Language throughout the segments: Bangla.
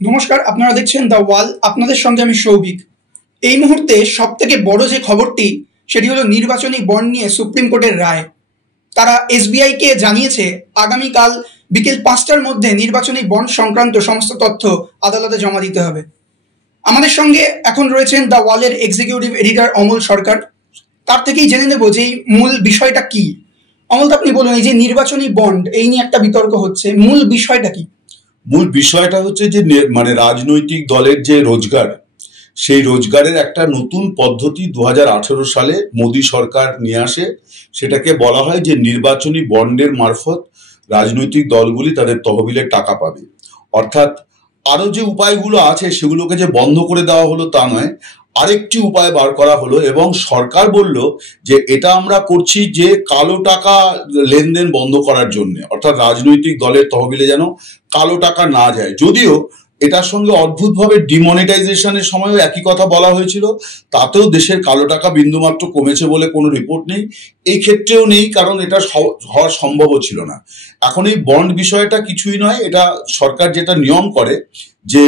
নমস্কার, আপনারা দেখছেন দ্য ওয়াল। আপনাদের সঙ্গে আমি সৌভিক। এই মুহূর্তে সব থেকে বড় যে খবরটি সেটি হলো নির্বাচনী বন্ড নিয়ে সুপ্রিম কোর্টের রায়। তারা এসবিআইকে জানিয়েছে আগামীকাল বিকেল 5টার মধ্যে নির্বাচনী বন্ড সংক্রান্ত সমস্ত তথ্য আদালতে জমা দিতে হবে। আমাদের সঙ্গে এখন রয়েছেন দ্য ওয়ালের এক্সিকিউটিভ এডিটর অমল সরকার। তার থেকেই জেনে নেব যে এই মূল বিষয়টা কি। অমল, আপনি বলুন, এই যে নির্বাচনী বন্ড এই নিয়ে একটা বিতর্ক হচ্ছে, মূল বিষয়টা কি? মূল বিষয়টা হচ্ছে যে রাজনৈতিক দলের যে রোজগার, সেই রোজগারের একটা নতুন পদ্ধতি 2018 সালে মোদী সরকার নিয়ে আসে। সেটাকে বলা হয় যে নির্বাচনী বন্ডের মারফত রাজনৈতিক দলগুলি তাদের তহবিলে টাকা পাবে। অর্থাৎ আরো যে উপায়গুলো আছে সেগুলোকে যে বন্ধ করে দেওয়া হলো তা নয়, আরেকটি উপায় বার করা হলো এবং সরকার বলল যে এটা আমরা করছি যে কালো টাকা লেনদেন বন্ধ করার জন্য, অর্থাৎ রাজনৈতিক দলের তহবিলে যেন কালো টাকা না যায়। যদিও এটার সঙ্গে অদ্ভুতভাবে ডিমনিটাইজেশনের সময়ও একই কথা বলা হয়েছিল, তাতেও দেশের কালো টাকা বিন্দুমাত্র কমেছে বলে কোনো রিপোর্ট নেই। এই ক্ষেত্রেও নেই, কারণ এটা হওয়া সম্ভবও ছিল না। এখন এই বন্ড বিষয়টা কিছুই নয়, এটা সরকার যেটা নিয়ম করে যে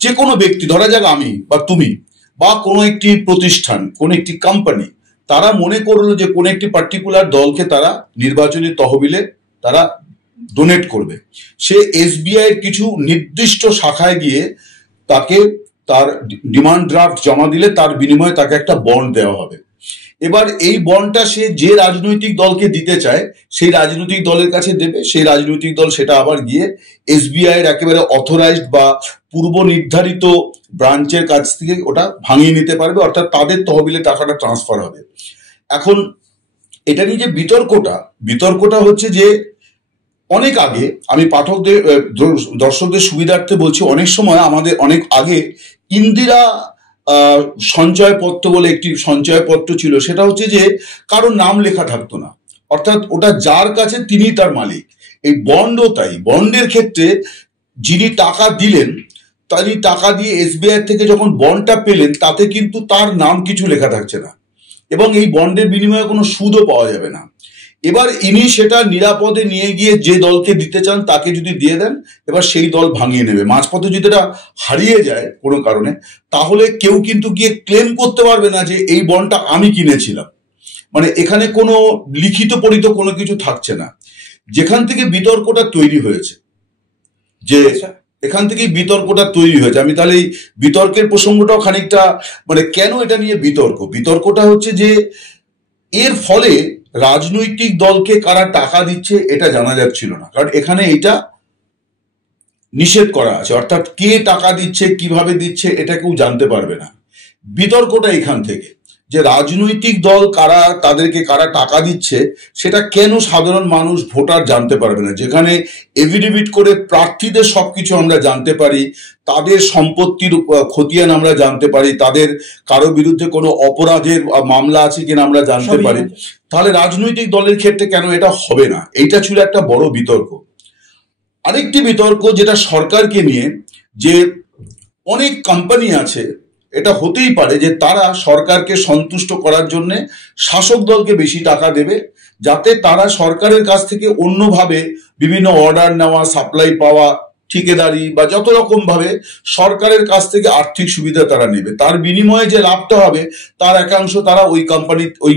যে কোনো ব্যক্তি, ধরা যাক আমি বা তুমি বা কোনো একটি প্রতিষ্ঠান, কোনো একটি কোম্পানি, তারা মনে করলো যে কোনো একটি পার্টিকুলার দলকে তারা নির্বাচনী তহবিলে তারা ডোনেট করবে। সে এসবিআই এর কিছু নির্দিষ্ট শাখায় গিয়ে তাকে তার ডিমান্ড ড্রাফট জমা দিলে তার বিনিময়ে তাকে একটা বন্ড দেওয়া হবে। এবার এই বন্ডটা সে যে রাজনৈতিক দলকে দিতে চায় সেই রাজনৈতিক দলের কাছে দেবে। সেই রাজনৈতিক দল সেটা আবার গিয়ে এসবিআই এর একেবারে অথরাইজড বা পূর্ব নির্ধারিত ব্রাঞ্চের কাছ থেকে ওটা ভাঙিয়ে নিতে পারবে, অর্থাৎ তাদের তহবিলে টাকাটা ট্রান্সফার হবে। এখন এটা নিয়ে যে বিতর্কটা হচ্ছে যে অনেক আগে, আমি পাঠকদের দর্শকদের সুবিধার্থে বলছি, অনেক সময় আমাদের অনেক আগে ইন্দিরা সঞ্চয়পত্র বলে একটি সঞ্চয়পত্র ছিল। সেটা হচ্ছে যে কারোর নাম লেখা থাকতো না, অর্থাৎ ওটা যার কাছে তিনি তার মালিক। এই বন্ডও তাই। বন্ডের ক্ষেত্রে যিনি টাকা দিলেন, তিনি টাকা দিয়ে এসবিআই থেকে যখন বন্ডটা পেলেন তাতে কিন্তু তার নাম কিছু লেখা থাকছে না এবং এই বন্ডের বিনিময়ে কোনো সুদও পাওয়া যাবে না। এবার ইনি সেটা নিরাপদে নিয়ে গিয়ে যে দলকে দিতে চান তাকে যদি দিয়ে দেন, এবার সেই দল ভাঙিয়ে নেবে। মাঝপথে যদি এটা হারিয়ে যায় কোনো কারণে, তাহলে কেউ কিন্তু গিয়ে ক্লেম করতে পারবে না যে এই বন্ডটা আমি কিনেছিলাম। মানে এখানে কোনো লিখিত পড়িত কোনো কিছু থাকছে না। যেখান থেকে বিতর্কটা তৈরি হয়েছে, যে এখান থেকেই বিতর্কটা তৈরি হয়েছে। আমি তাহলে এই বিতর্কের প্রসঙ্গটাও খানিকটা, কেন এটা নিয়ে বিতর্কটা হচ্ছে যে এর ফলে রাজনৈতিক দলকে কারা টাকা দিচ্ছে এটা জানা যাচ্ছিল না, কারণ এখানে এটা নিষেধ করা আছে। অর্থাৎ কে টাকা দিচ্ছে, কিভাবে দিচ্ছে, এটা কেউ জানতে পারবে না। বিতর্কটা এখান থেকে যে রাজনৈতিক দল কারা, তাদেরকে কারা টাকা দিচ্ছে সেটা কেন সাধারণ মানুষ ভোটার জানতে পারবে না, যেখানে এফিডেভিট করে প্রার্থীদের সবকিছু আমরা জানতে পারি, তাদের সম্পত্তির খতিয়ান আমরা জানতে পারি, তাদের কারো বিরুদ্ধে কোনো অপরাধের মামলা আছে কিনা আমরা জানতে পারি। তাহলে রাজনৈতিক দলের ক্ষেত্রে কেন এটা হবে না? এইটা ছিল একটা বড় বিতর্ক। আরেকটি বিতর্ক যেটা সরকারকে নিয়ে, যে অনেক কোম্পানি আছে, এটা হতেই পারে যে তারা সরকারকে সন্তুষ্ট করার জন্য শাসক দলকে বেশি টাকা দেবে, যাতে তারা সরকারের কাছ থেকে অন্যভাবে বিভিন্ন অর্ডার নেওয়া, সাপ্লাই পাওয়া, ঠিকাদারি বা যত রকম ভাবে সরকারের কাছ থেকে আর্থিক সুবিধা তারা নেবে। তার বিনিময়ে যে লাভটা হবে তার একাংশ তারা ওই কোম্পানির, ওই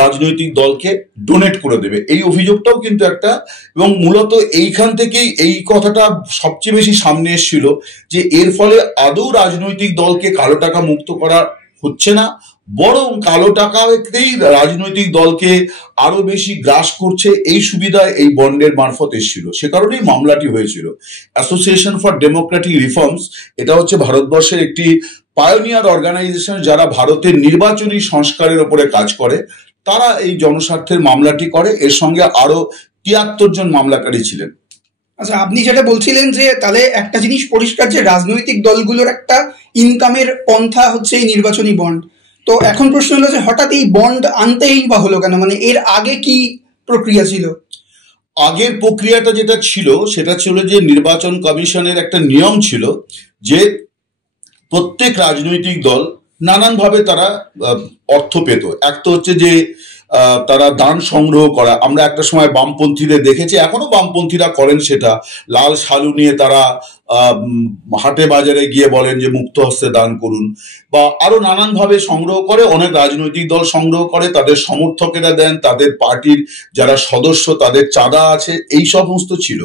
রাজনৈতিক দলকে ডোনেট করে দেবে। এই অভিযোগটাও কিন্তু একটা, এবং মূলত এইখান থেকেই এই কথাটা সবচেয়ে বেশি সামনে এসেছিল যে এর ফলে আদৌ রাজনৈতিক দলকে কালো টাকা মুক্ত করা হচ্ছে না, বরং কালো টাকাতেই রাজনৈতিক দলকে আরো বেশি গ্রাস করছে। এই সুবিধা এই বন্ডের মারফত এসেছিল, সে কারণেই মামলাটি হয়েছিল। অ্যাসোসিয়েশন ফর ডেমোক্রেটিক রিফর্মস, এটা হচ্ছে ভারতবর্ষের একটি পায়োনিয়ার অর্গানাইজেশন যারা ভারতের নির্বাচনী সংস্কারের উপরে কাজ করে, তারা এই জনস্বার্থের মামলাটি করে। এর সঙ্গে আরো 73 জন মামলাকারী ছিলেন। আচ্ছা, আপনি যেটা বলছিলেন যে তাহলে একটা জিনিস পরিষ্কার যে রাজনৈতিক দলগুলোর একটা ইনকামের পন্থা হচ্ছে এই নির্বাচনী বন্ড। তো এখন প্রশ্ন হলো যে হঠাৎ এই বন্ড আনতেই বা হলো কেন? এর আগে কি প্রক্রিয়া ছিল? আগের প্রক্রিয়াটা যেটা ছিল সেটা ছিল যে নির্বাচন কমিশনের একটা নিয়ম ছিল যে প্রত্যেক রাজনৈতিক দল নানানভাবে তারা অর্থ পেত। এক তো হচ্ছে যে তারা দান সংগ্রহ করা। আমরা একটা সময় বামপন্থীদের দেখেছি, এখনো বামপন্থীরা করেন সেটা, লাল শালু নিয়ে তারা হাটে বাজারে গিয়ে বলেন যে মুক্ত হস্তে দান করুন, বা আরো নানানভাবে সংগ্রহ করে। অনেক রাজনৈতিক দল সংগ্রহ করে, তাদের সমর্থকেরা দেন, তাদের পার্টির যারা সদস্য তাদের চাঁদা আছে, এই সমস্ত ছিল।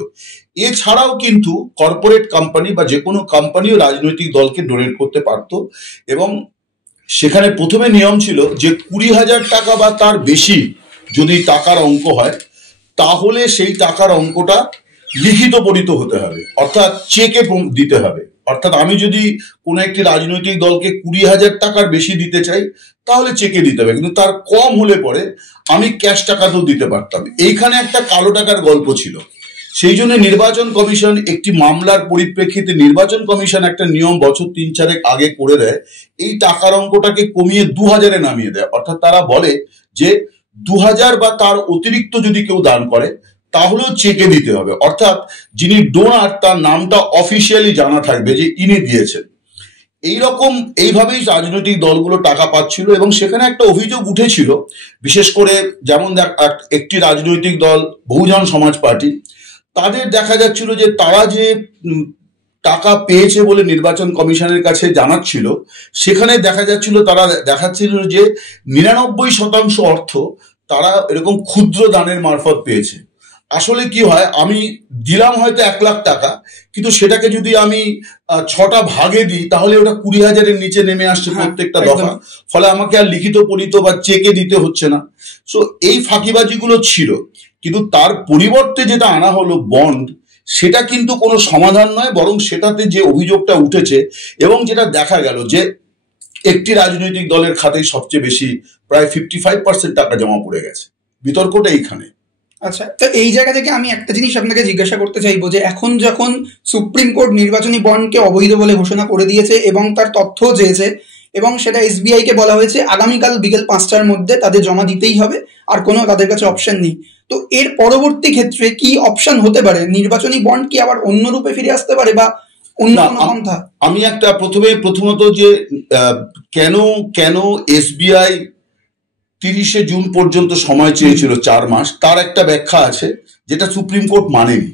এছাড়াও কিন্তু কর্পোরেট কোম্পানি বা যে কোনো কোম্পানিও রাজনৈতিক দলকে ডোনেট করতে পারত, এবং সেখানে প্রথমে নিয়ম ছিল যে 20,000 টাকা বা তার বেশি যদি টাকার অঙ্ক হয়, তাহলে সেই টাকার অঙ্কটা লিখিত পরিত হতে হবে, অর্থাৎ চেকে দিতে হবে। অর্থাৎ আমি যদি কোনো একটি রাজনৈতিক দলকে 20,000 টাকার বেশি দিতে চাই, তাহলে চেকে দিতে হবে, কিন্তু তার কম হলে পরে আমি ক্যাশ টাকাতেও দিতে পারতাম। এইখানে একটা কালো টাকার গল্প ছিল। সেই জন্য নির্বাচন কমিশন একটি মামলার পরিপ্রেক্ষিতে নির্বাচন কমিশন একটা নিয়ম বছর 3-4 আগে করে দেয়, এই টাকার অঙ্কটাকে কমিয়ে 2,000-এ নামিয়ে দেয়। অর্থাৎ তারা বলে যে 2,000 বা তার অতিরিক্ত যদি কেউ দান করে তাহলেও চেকে দিতে হবে, অর্থাৎ যিনি ডোনার তার নামটা অফিসিয়ালি জানা থাকবে যে ইনি দিয়েছেন। এইভাবেই রাজনৈতিক দলগুলো টাকা পাচ্ছিল, এবং সেখানে একটা অভিযোগ উঠেছিল, বিশেষ করে যেমন একটি রাজনৈতিক দল বহুজন সমাজ পার্টি, তাদের দেখা যাচ্ছিল যে তারা যে টাকা পেয়েছে বলে নির্বাচন কমিশনের কাছে জানাচ্ছিল, সেখানে দেখা যাচ্ছিল তারা দেখাচ্ছিল যে 99% অর্থ তারা এরকম ক্ষুদ্র দানের মারফত পেয়েছে। আসলে কি হয়, আমি দিলাম হয়তো 1 লাখ টাকা, কিন্তু সেটাকে যদি আমি 6টা ভাগে দিই তাহলে ওটা 20,000-এর নিচে নেমে আসছে প্রত্যেকটা দফা, ফলে আমাকে আর লিখিত পরিত বা চেকে দিতে হচ্ছে না। সো এই ফাঁকিবাজিগুলো ছিল, কিন্তু তার পরিবর্তে যেটা আনা হলো বন্ড, সেটা কিন্তু কোনো সমাধান নয়, বরং সেটাতে যে অভিযোগটা উঠেছে এবং যেটা দেখা গেল যে একটি রাজনৈতিক দলের খাতেই সবচেয়ে বেশি প্রায় 55% টাকা জমা পড়ে গেছে। বিতর্কটা এইখানে। আচ্ছা, তো এই জায়গা থেকে আমি একটা জিনিস আপনাকে জিজ্ঞাসা করতে চাইবো যে এখন যখন সুপ্রিম কোর্ট নির্বাচনী বন্ডকে অবৈধ বলে ঘোষণা করে দিয়েছে এবং তার তথ্যও চেয়েছে, এবং সেটা এসবিআই কে বলা হয়েছে আগামীকাল বিকেল 5টার মধ্যে তাদের জমা দিতেই হবে, আর কোনো তাদের কাছে অপশন নেই, তো এর পরবর্তী ক্ষেত্রে কি অপশন হতে পারে? নির্বাচনী বন্ড কি আবার অন্য রূপে ফিরে আসতে পারে বা অন্য কোনো পন্থা? আমি একটা প্রথমত যে কেন এসবিআই 30শে জুন পর্যন্ত সময় চেয়েছিল, 4 মাস, তার একটা ব্যাখ্যা আছে যেটা সুপ্রিম কোর্ট মানেনি,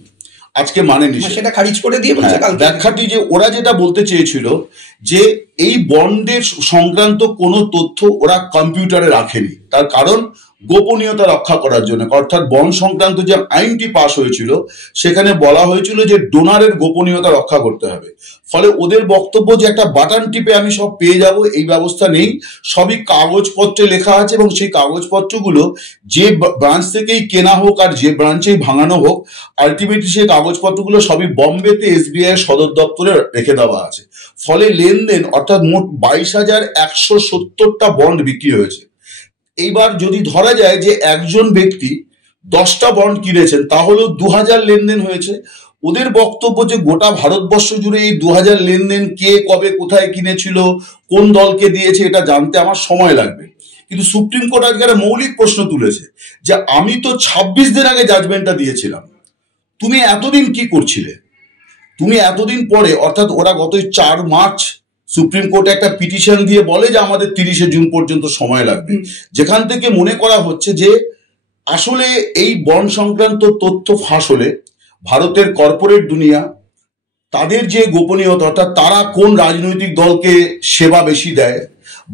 আজকে মানেনি, সেটা খারিজ করে দিয়ে বলছে কাল। ব্যাখ্যাটি যে ওরা যেটা বলতে চেয়েছিল যে এই বন্ডের সংক্রান্ত কোনো তথ্য ওরা কম্পিউটারে রাখেনি, তার কারণ গোপনীয়তা রক্ষা করার জন্য। অর্থাৎ বন্ড সংক্রান্ত যে আইনটি পাশ হয়েছিল সেখানে বলা হয়েছিল যে ডোনারের গোপনীয়তা রক্ষা করতে হবে, ফলে ওদের বক্তব্য যে একটা বাটন টিপে আমি সব পেয়ে যাব এই ব্যবস্থা নেই, সবই কাগজপত্রে লেখা আছে, এবং সেই কাগজপত্রগুলো যে ব্রাঞ্চ থেকেই কেনা হোক আর যে ব্রাঞ্চেই ভাঙানো হোক, আলটিমেটলি সেই কাগজপত্রগুলো সবই বম্বেতে এসবিআই সদর দপ্তরে রেখে দেওয়া আছে। ফলে লেনদেন, অর্থাৎ মোট 22,170টা বন্ড বিক্রি হয়েছে। এইবার যদি ধরা যায় যে একজন ব্যক্তি 10টা বন্ড কিনেছেন, তাহলেও 2,000 লেনদেন হয়েছে। ওদের বক্তব্য যে গোটা ভারতবর্ষ জুড়ে এই 2,000 লেনদেন কে কবে কোথায় কিনেছিল, কোন দলকে দিয়েছে, এটা জানতে আমার সময় লাগবে। কিন্তু সুপ্রিম কোর্ট আজকে একটা মৌলিক প্রশ্ন তুলেছে যে আমি তো 26 দিন আগে জাজমেন্টটা দিয়েছিলাম, তুমি এতদিন কি করছিলে? তুমি এতদিন পরে, অর্থাৎ ওরা গত 4 মার্চ সুপ্রিম কোর্টে একটা পিটিশন দিয়ে বলে যে আমাদের 30শে জুন পর্যন্ত সময় লাগবে, যেখান থেকে মনে করা হচ্ছে যে আসলে এই বন্ড সংক্রান্ত তথ্য ফাঁস হলে ভারতের কর্পোরেট দুনিয়া, তাদের যে গোপনীয়তা, অর্থাৎ তারা কোন রাজনৈতিক দলকে সেবা বেশি দেয়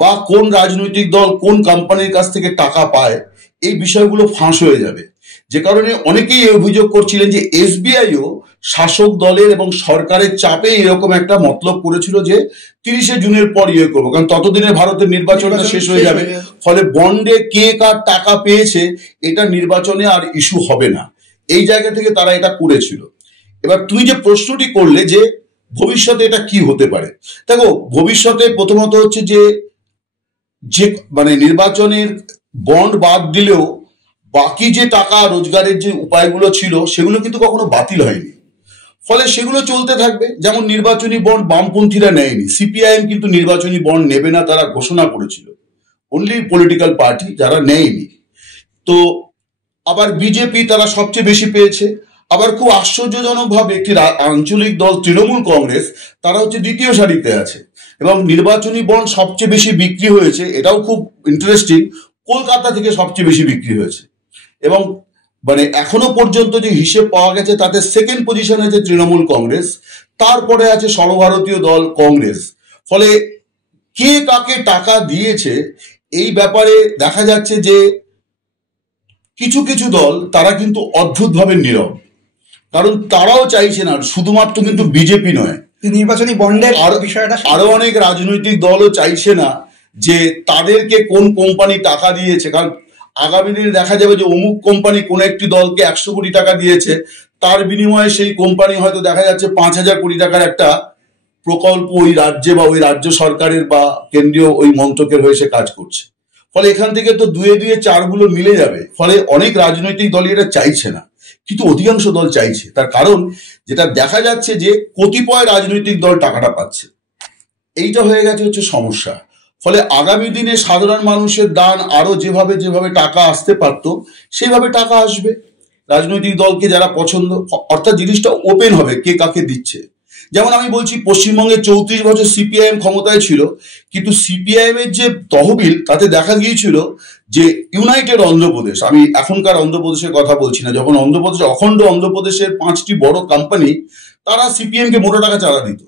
বা কোন রাজনৈতিক দল কোন কোম্পানির কাছ থেকে টাকা পায়, এই বিষয়গুলো ফাঁস হয়ে যাবে। যে কারণে অনেকেই অভিযোগ করছিলেন যে এসবিআইও শাসক দলের এবং সরকারের চাপে এরকম একটা মতলব করেছিল যে 30শে জুনের পর করবো, কারণ ততদিনে ভারতের নির্বাচনটা শেষ হয়ে যাবে, ফলে বন্ডে কে কার টাকা পেয়েছে এটা নির্বাচনে আর ইস্যু হবে না, এই জায়গা থেকে তারা এটা করেছিল। এবার তুই যে প্রশ্নটি করলে যে ভবিষ্যতে এটা কি হতে পারে, দেখো ভবিষ্যতে প্রথমত হচ্ছে যে মানে নির্বাচনের বন্ড বাদ দিলেও বাকি যে টাকা রোজগারের যে উপায়গুলো ছিল সেগুলো কিন্তু কখনো বাতিল হয়নি, ফলে সেগুলো চলতে থাকবে। যেমন নির্বাচনী বন্ড বামপন্থীরা নেয়নি, সিপিআইএম কিন্তু নির্বাচনী বন্ড নেবে না, তারা ঘোষণা করেছিল, অনলি পলিটিক্যাল পার্টি যারা নেয়নি। তো আবার বিজেপি তারা সবচেয়ে বেশি পেয়েছে, আবার খুব আশ্চর্যজনকভাবে একটি আঞ্চলিক দল তৃণমূল কংগ্রেস, তারা হচ্ছে দ্বিতীয় সারিতে আছে, এবং নির্বাচনী বন্ড সবচেয়ে বেশি বিক্রি হয়েছে, এটাও খুব ইন্টারেস্টিং, কলকাতা থেকে সবচেয়ে বেশি বিক্রি হয়েছে। এবং মানে এখনো পর্যন্ত যে হিসেব পাওয়া গেছে তাতে সেকেন্ড পজিশনে আছে তৃণমূল কংগ্রেস, তারপরে আছে সর্বভারতীয় দল কংগ্রেস। ফলে কে কাকে টাকা দিয়েছে এই ব্যাপারে দেখা যাচ্ছে যে কিছু কিছু দল তারা কিন্তু অদ্ভুতভাবে নীরব, কারণ তারাও চাইছে না, শুধুমাত্র কিন্তু বিজেপি নয়, নির্বাচনী বন্ডের বিষয়টা আরো অনেক রাজনৈতিক দলও চাইছে না যে তাদেরকে কোন কোম্পানি টাকা দিয়েছে। কারণ আগামী দিনে দেখা যাবে যে অমুক কোম্পানি কোন একটি দলকে 100 কোটি টাকা দিয়েছে, তার বিনিময়ে সেই কোম্পানি হয়তো দেখা যাচ্ছে 5,000 কোটি টাকার একটা প্রকল্প ওই রাজ্যে বা ওই রাজ্য সরকারের বা কেন্দ্রীয় ওই মন্ত্রকের হয়ে সে কাজ করছে। ফলে এখান থেকে তো দুয়ে দুয়ে চারগুলো মিলে যাবে। ফলে অনেক রাজনৈতিক দলই এটা চাইছে না, কিন্তু অধিকাংশ দল চাইছে। তার কারণ যেটা দেখা যাচ্ছে যে কতিপয় রাজনৈতিক দল টাকাটা পাচ্ছে, এইটা হয়ে গেছে হচ্ছে সমস্যা। ফলে আগামী দিনে সাধারণ মানুষের দান আরো যেভাবে যেভাবে টাকা আসতে পারত সেইভাবে টাকা আসবে রাজনৈতিক দলকে যারা পছন্দ, অর্থাৎ জিনিসটা ওপেন হবে কে কাকে দিচ্ছে। যেমন আমি বলছি, পশ্চিমবঙ্গে 34 বছর সিপিআইএম ক্ষমতায় ছিল, কিন্তু সিপিআইএম এর যে তহবিল তাতে দেখা গিয়েছিল যে ইউনাইটেড অন্ধ্রপ্রদেশ, আমি এখনকার অন্ধ্রপ্রদেশের কথা বলছি না, যখন অন্ধ্রপ্রদেশ অখণ্ড অন্ধ্রপ্রদেশের 5টি বড় কোম্পানি তারা সিপিএম কে মোটা টাকা চাঁদা দিত।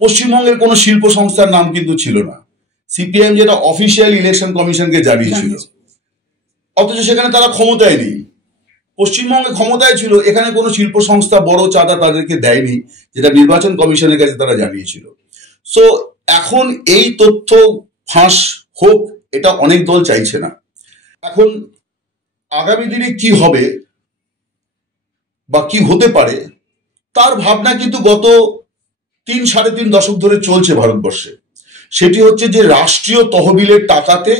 পশ্চিমবঙ্গের কোনো শিল্প সংস্থার নাম কিন্তু ছিল না, সিপিএম যেটা অফিসিয়াল ইলেকশন কমিশনকে জানিয়েছিল, অথচ সেখানে তারা ক্ষমতায় নেই। পশ্চিমবঙ্গে ক্ষমতায় ছিল, এখানে কোনো শিল্প সংস্থা বড় চাঁদা তাদেরকে দেয়নি, যেটা নির্বাচন কমিশনের কাছে তারা জানিয়েছিল। সো এখন এই তথ্য ফাঁস হোক এটা অনেক দল চাইছে না। এখন আগামী দিনে কি হবে বা কি হতে পারে তার ভাবনা কিন্তু গত 3-3.5 দশক ধরে চলছে ভারতবর্ষে। সেটি হচ্ছে যে রাষ্ট্রীয় তহবিলের টাকাতে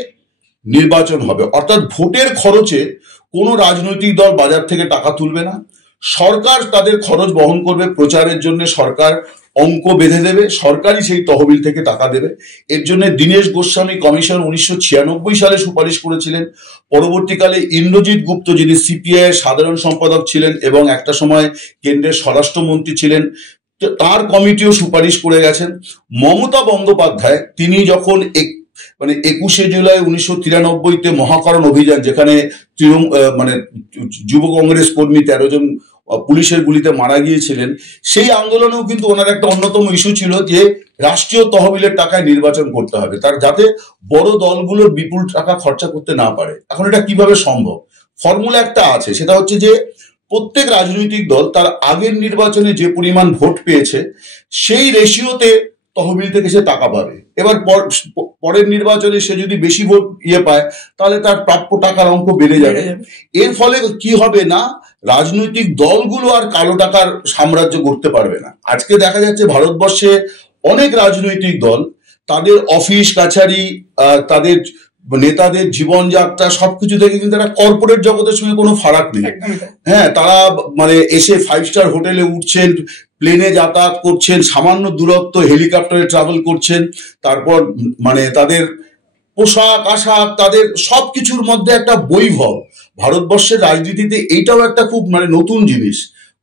নির্বাচন হবে, অর্থাৎ ভোটের খরচে কোনো রাজনৈতিক দল বাজার থেকে টাকা তুলবে না, সরকার তাদের খরচ বহন করবে, প্রচারের জন্য সরকার অঙ্ক বেঁধে দেবে, সরকারই সেই তহবিল থেকে টাকা দেবে। এর জন্য দীনেশ গোস্বামী কমিশন 1996 সালে সুপারিশ করেছিলেন। পরবর্তীকালে ইন্দ্রজিৎ গুপ্ত, যিনি সিপিআই এর সাধারণ সম্পাদক ছিলেন এবং একটা সময় কেন্দ্রের স্বরাষ্ট্রমন্ত্রী ছিলেন, তার কমিটিও সুপারিশ করে গেছেন। মমতা বন্দ্যোপাধ্যায় তিনি যখন 21শে জুলাই 1993-তে মহাকরণ অভিযান, যেখানে যুব কংগ্রেস কর্মী 13 জন পুলিশের গুলিতে মারা গিয়েছিলেন, সেই আন্দোলনেও কিন্তু ওনার একটা অন্যতম ইস্যু ছিল যে রাষ্ট্রীয় তহবিলের টাকায় নির্বাচন করতে হবে, তার যাতে বড় দলগুলো বিপুল টাকা খরচা করতে না পারে। এখন এটা কিভাবে সম্ভব? ফর্মুলা একটা আছে, সেটা হচ্ছে যে প্রত্যেক রাজনৈতিক দল তার আগের নির্বাচনে যে পরিমাণ ভোট পেয়েছে সেই রেশিওতে তহবিল থেকে সে টাকা পাবে। এবার পরের নির্বাচনে সে যদি বেশি ভোট পায় তাহলে তার প্রাপ্য টাকার অঙ্ক বেড়ে যাবে। এর ফলে কি হবে না, রাজনৈতিক দলগুলো আর কালো টাকার সাম্রাজ্য করতে পারবে না। আজকে দেখা যাচ্ছে ভারতবর্ষে অনেক রাজনৈতিক দল তাদের অফিস কাছারি, তাদের নেতাদের জীবনযাত্রা সবকিছু দেখে কিন্তু তারা কর্পোরেট জগতের সঙ্গে কোনো ফারাক নেই। হ্যাঁ, তারা এসে 5 স্টার হোটেলে উঠছেন, প্লেনে যাতায়াত করছেন, সামান্য দূরত্ব হেলিকপ্টারে ট্রাভেল করছেন, তারপর তাদের পোশাক আশাক, তাদের সবকিছুর মধ্যে একটা বৈভব। ভারতবর্ষের রাজনীতিতে এইটাও একটা খুব নতুন জিনিস।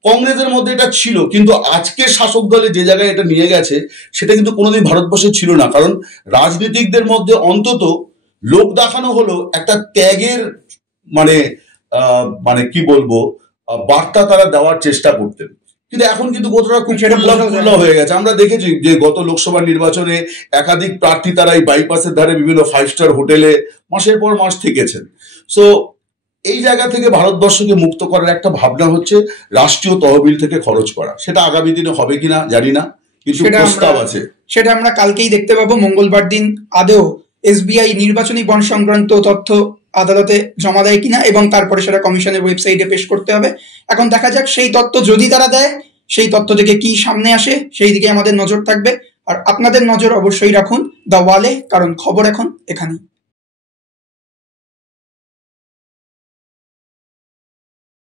কংগ্রেসের মধ্যে এটা ছিল, কিন্তু আজকের শাসক দলে যে জায়গায় এটা নিয়ে গেছে সেটা কিন্তু কোনোদিন ভারতবর্ষে ছিল না। কারণ রাজনীতিকদের মধ্যে অন্তত লোক দেখানো হলো একটা ত্যাগের কি বলবো বার্তা তারা দেওয়ার চেষ্টা করতেন, কিন্তু এখন কিন্তু কতটা খুব খোলা হয়ে গেছে। আমরা দেখেছি যে গত লোকসভা নির্বাচনে একাধিক প্রার্থী তারা এই বাইপাসের ধারে বিভিন্ন 5 স্টার হোটেলে মাসের পর মাস থেকেছেন। সো এই জায়গা থেকে ভারতবর্ষকে মুক্ত করার একটা ভাবনা হচ্ছে রাষ্ট্রীয় তহবিল থেকে খরচ করা। সেটা আগামী দিনে হবে কিনা জানি না, কিন্তু প্রস্তাব আছে। সেটা আমরা কালকেই দেখতে পাবো। মঙ্গলবার দিন আদৌ এসবিআই নির্বাচনী বন্ড সংক্রান্ত তথ্য আদালতে জমা দেয় কিনা, এবং তারপরে সেটা কমিশনের ওয়েবসাইটে পেশ করতে হবে। এখন দেখা যাক সেই তথ্য যদি তারা দেয়, সেই তথ্য থেকে কি সামনে আসে সেই দিকে আমাদের নজর থাকবে। আর আপনাদের নজর অবশ্যই রাখুন দ্য ওয়ালে, কারণ খবর এখন এখানেই।